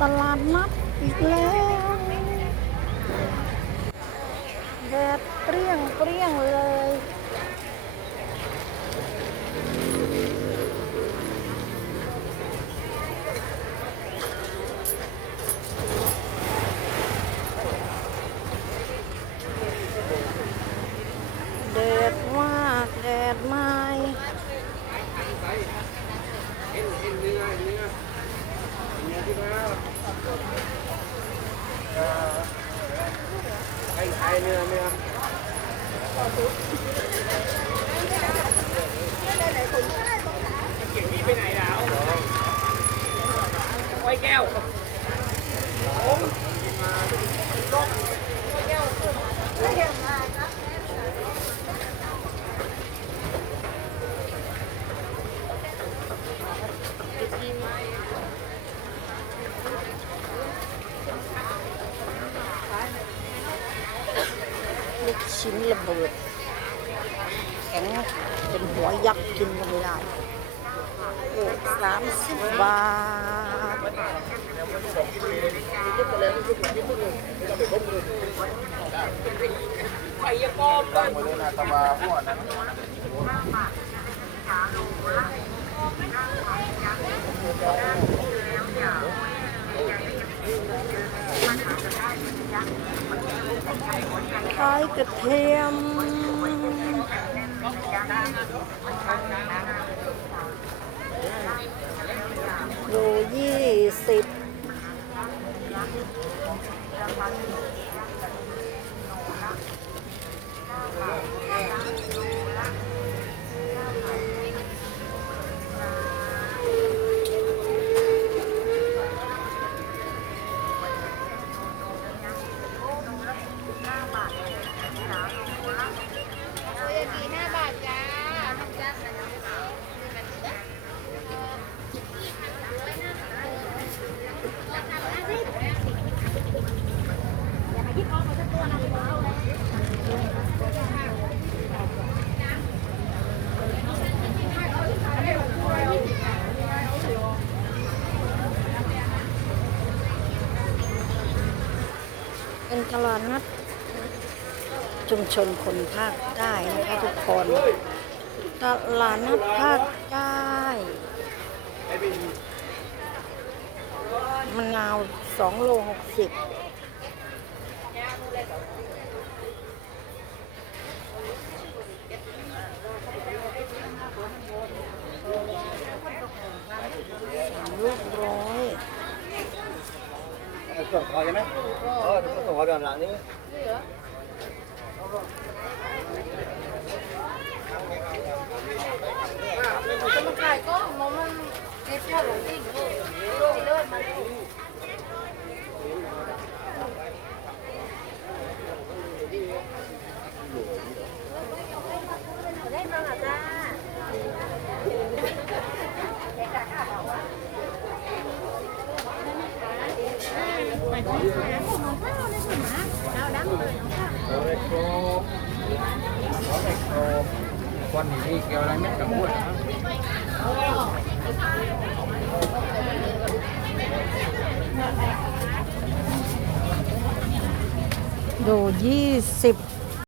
ตลาดนัดอีกแล้วแดดเปรี้ยงเปรี้ยงเลย แดดมากแดดไม่ ไอ้ไอ้ เนื้อเนื้อ ไปไหนแล้วไว้แก้ว ลูก ชิ้นระเบิดแข็งเป็นหัวยักษ์กินก็ไม่ได้โอ้สามสิบบาทไปยะก้อมบ้าน หมดเลยนะตะวาหัวนั้นขายกระเทียมโลยี่สิบ โอ้ยดีห้าบาทจ้าทำจ้ากันนะ เป็นตลาดนัดชุมชนคนภาคใต้นะคะทุกคนตลาดนัดภาคใต้มะนาวสองโลหกสิบสามลูกร้อย ส่งคอใช่ไหมเออส่งคอแบบหลังนี้ จะมาขายก็มองมันเน็ตพอหลงจริงโลกเลิศมาได้มาหาจ้า เอาเล็กโคเอาเล็กโควันนี้เกี่ยวอะไรไม่กับพูดนะโลยี่สิบ